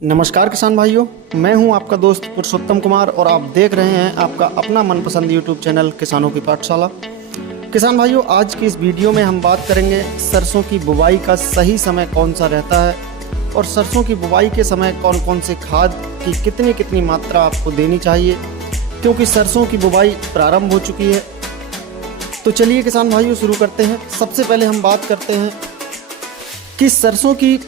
नमस्कार किसान भाइयों, मैं हूं आपका दोस्त पुरुषोत्तम कुमार और आप देख रहे हैं आपका अपना मनपसंद यूट्यूब चैनल किसानों की पाठशाला। किसान भाइयों, आज की इस वीडियो में हम बात करेंगे सरसों की बुवाई का सही समय कौन सा रहता है और सरसों की बुवाई के समय कौन कौन से खाद की कितनी कितनी मात्रा आपको देनी चाहिए, क्योंकि सरसों की बुवाई प्रारंभ हो चुकी है। तो चलिए किसान भाइयों शुरू करते हैं। सबसे पहले हम बात करते हैं कि सरसों की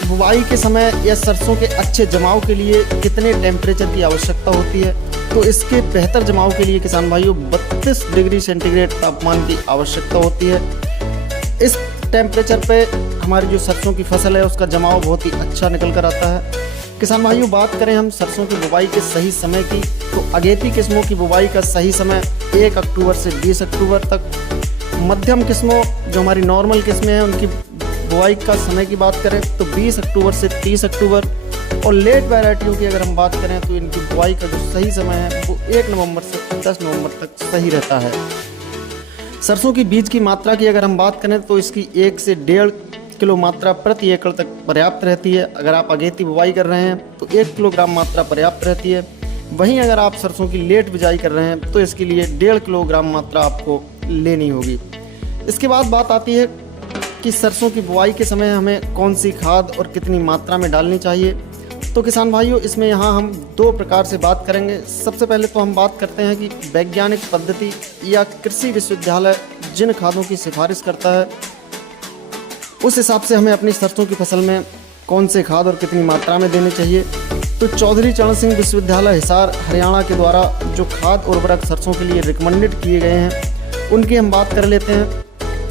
बुवाई के समय या सरसों के अच्छे जमाव के लिए कितने टेम्परेचर की आवश्यकता होती है। तो इसके बेहतर जमाव के लिए किसान भाइयों 32 डिग्री सेंटीग्रेड तापमान की आवश्यकता होती है। इस टेम्परेचर पे हमारी जो सरसों की फसल है उसका जमाव बहुत ही अच्छा निकल कर आता है। किसान भाइयों, बात करें हम सरसों की बुवाई के सही समय की, तो अगेती किस्मों की बुवाई का सही समय 1 अक्टूबर से 20 अक्टूबर तक। मध्यम किस्मों जो हमारी नॉर्मल किस्में हैं उनकी बुआई का समय की बात करें तो 20 अक्टूबर से 30 अक्टूबर, और लेट वैरायटियों की अगर हम बात करें तो इनकी बुआई का जो सही समय है वो 1 नवंबर से 10 नवंबर तक सही रहता है। सरसों की बीज की मात्रा की अगर हम बात करें तो इसकी 1 से 1.5 किलो मात्रा प्रति एकड़ तक पर्याप्त रहती है। अगर आप अगेती बुवाई कर रहे हैं तो 1 किलोग्राम मात्रा पर्याप्त रहती है। वहीं अगर आप सरसों की लेट बिजाई कर रहे हैं तो इसके लिए 1.5 किलोग्राम मात्रा आपको लेनी होगी। इसके बाद बात आती है कि सरसों की बुआई के समय हमें कौन सी खाद और कितनी मात्रा में डालनी चाहिए। तो किसान भाइयों, इसमें यहाँ हम 2 प्रकार से बात करेंगे। सबसे पहले तो हम बात करते हैं कि वैज्ञानिक पद्धति या कृषि विश्वविद्यालय जिन खादों की सिफारिश करता है उस हिसाब से हमें अपनी सरसों की फसल में कौन से खाद और कितनी मात्रा में देने चाहिए। तो चौधरी चरण सिंह विश्वविद्यालय हिसार हरियाणा के द्वारा जो खाद उर्वरक सरसों के लिए रिकमेंडेड किए गए हैं उनकी हम बात कर लेते हैं।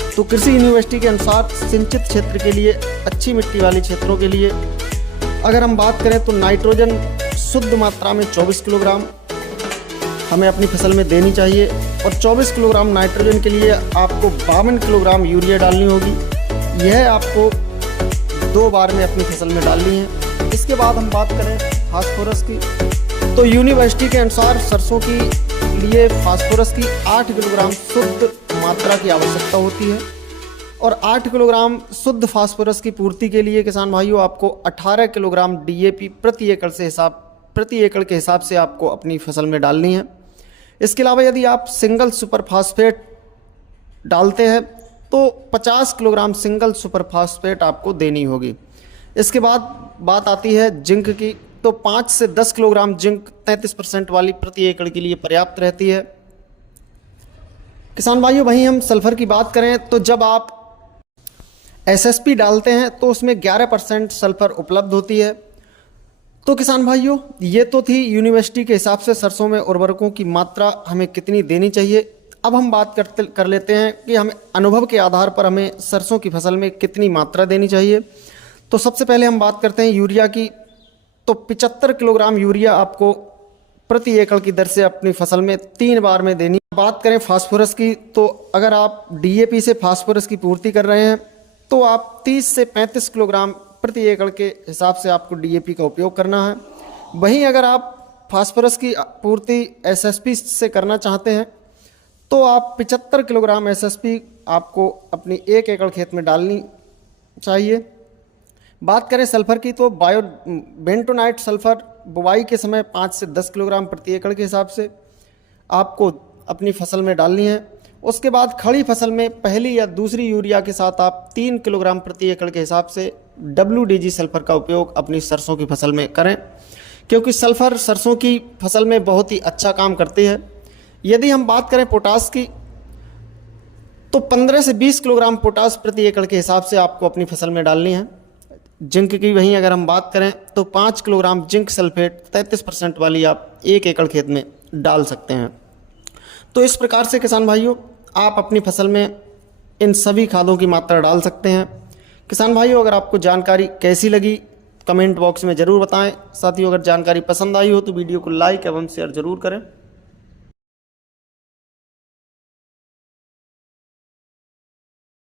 तो कृषि यूनिवर्सिटी के अनुसार सिंचित क्षेत्र के लिए, अच्छी मिट्टी वाले क्षेत्रों के लिए अगर हम बात करें तो नाइट्रोजन शुद्ध मात्रा में 24 किलोग्राम हमें अपनी फसल में देनी चाहिए, और 24 किलोग्राम नाइट्रोजन के लिए आपको 52 किलोग्राम यूरिया डालनी होगी। यह आपको 2 बार में अपनी फसल में डालनी है। इसके बाद हम बात करें फास्फोरस की, तो यूनिवर्सिटी के अनुसार सरसों की लिए फास्फोरस की 8 किलोग्राम शुद्ध मात्रा की आवश्यकता होती है, और 8 किलोग्राम शुद्ध फास्फोरस की पूर्ति के लिए किसान भाइयों आपको 18 किलोग्राम डीएपी प्रति एकड़ के हिसाब से आपको अपनी फसल में डालनी है। इसके अलावा यदि आप सिंगल सुपर फास्फेट डालते हैं तो 50 किलोग्राम सिंगल सुपर फास्फेट आपको देनी होगी। इसके बाद बात आती है जिंक की, तो 5 से 10 किलोग्राम जिंक 33% वाली प्रति एकड़ के लिए पर्याप्त रहती है। किसान भाइयों, वहीं हम सल्फर की बात करें तो जब आप एसएसपी डालते हैं तो उसमें 11% सल्फर उपलब्ध होती है। तो किसान भाइयों, ये तो थी यूनिवर्सिटी के हिसाब से सरसों में उर्वरकों की मात्रा हमें कितनी देनी चाहिए। अब हम बात कर लेते हैं कि हमें अनुभव के आधार पर हमें सरसों की फसल में कितनी मात्रा देनी चाहिए। तो सबसे पहले हम बात करते हैं यूरिया की, तो 75 किलोग्राम यूरिया आपको प्रति एकड़ की दर से अपनी फसल में 3 बार में देनी। बात करें फास्फोरस की, तो अगर आप डीएपी से फास्फोरस की पूर्ति कर रहे हैं तो आप 30 से 35 किलोग्राम प्रति एकड़ के हिसाब से आपको डीएपी का उपयोग करना है। वहीं अगर आप फास्फोरस की पूर्ति एसएसपी से करना चाहते हैं तो आप 75 किलोग्राम एसएसपी आपको अपनी 1 एकड़ खेत में डालनी चाहिए। बात करें सल्फर की, तो बेंटोनाइट सल्फर बुवाई के समय 5 से 10 किलोग्राम प्रति एकड़ के हिसाब से आपको अपनी फसल में डालनी है। उसके बाद खड़ी फसल में पहली या दूसरी यूरिया के साथ आप 3 किलोग्राम प्रति एकड़ के हिसाब से WDG सल्फर का उपयोग अपनी सरसों की फसल में करें, क्योंकि सल्फर सरसों की फसल में बहुत ही अच्छा काम करती है। यदि हम बात करें पोटास की, तो 15 से 20 किलोग्राम पोटास प्रति एकड़ के हिसाब से आपको अपनी फसल में डालनी है। जिंक की वहीं अगर हम बात करें तो 5 किलोग्राम जिंक सल्फेट 33% वाली आप 1 एकड़ खेत में डाल सकते हैं। तो इस प्रकार से किसान भाइयों आप अपनी फसल में इन सभी खादों की मात्रा डाल सकते हैं। किसान भाइयों, अगर आपको जानकारी कैसी लगी कमेंट बॉक्स में ज़रूर बताएं। साथ ही अगर जानकारी पसंद आई हो तो वीडियो को लाइक एवं शेयर ज़रूर करें।